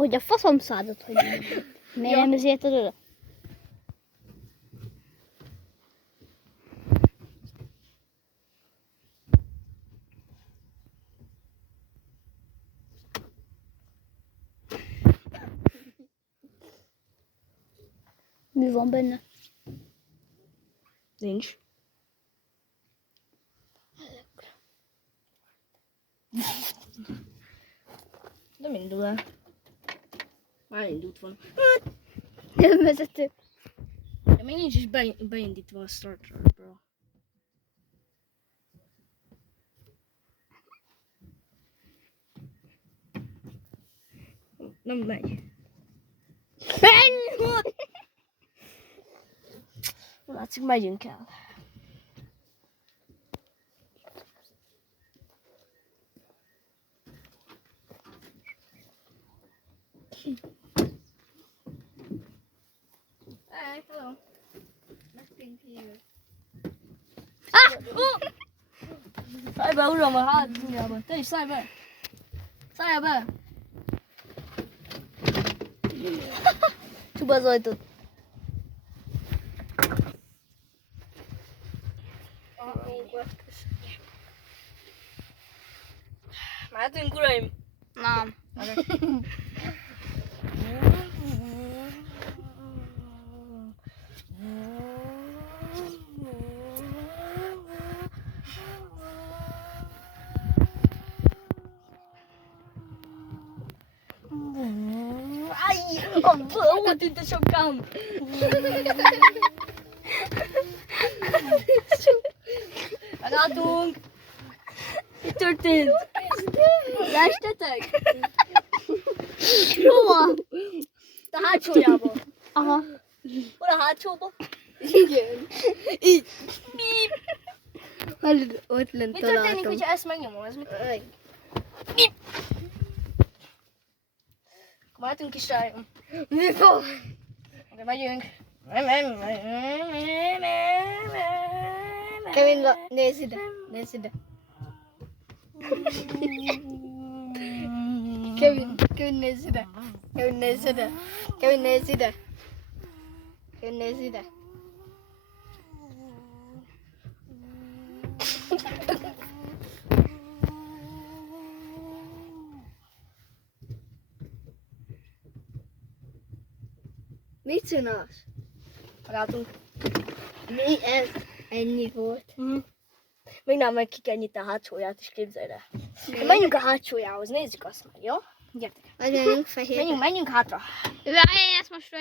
Hogy a faszom század, hogy miért nem ezért oda? Mi van benne? Nincs. Nem indul el. Már indult volna. Nem vezető. De még nincs is beindítva a starterből. Nem megy. Látszik, megyünk el. Hey, hello. Nothing here. Szállj be, uram, a hátuljába. Te is szállj be. Szállj be. Csuba az ajtót. Mehetünk, uraim? Nem. Aj, hol tűnt a sokám? Megálltunk. Mi történt? Leestetek? Hova? A hátsójába. Aha. Hol a hátsóba? Igen. Így. Hallod, ott lent Mi történik, találtam. hogyha ezt megnyomom? Ez mit? Mehetünk is rájön. Mi van? De megyünk. Kevin, nézz ide. Nézz ide. Kevin, nézz ide. Kevin, nézz ide. Kevin, nézz ide. Kevin, nézz ide. Mit csinálsz? Megálltunk. Mi ez? Ennyi volt. Még nem meg ki kell nyitni a hátsóját is, képzelj el. Menjünk a hátsójához, nézzük azt meg, jó? Gyertek. Menjünk fehér. Menjünk hátra. Várj, ezt most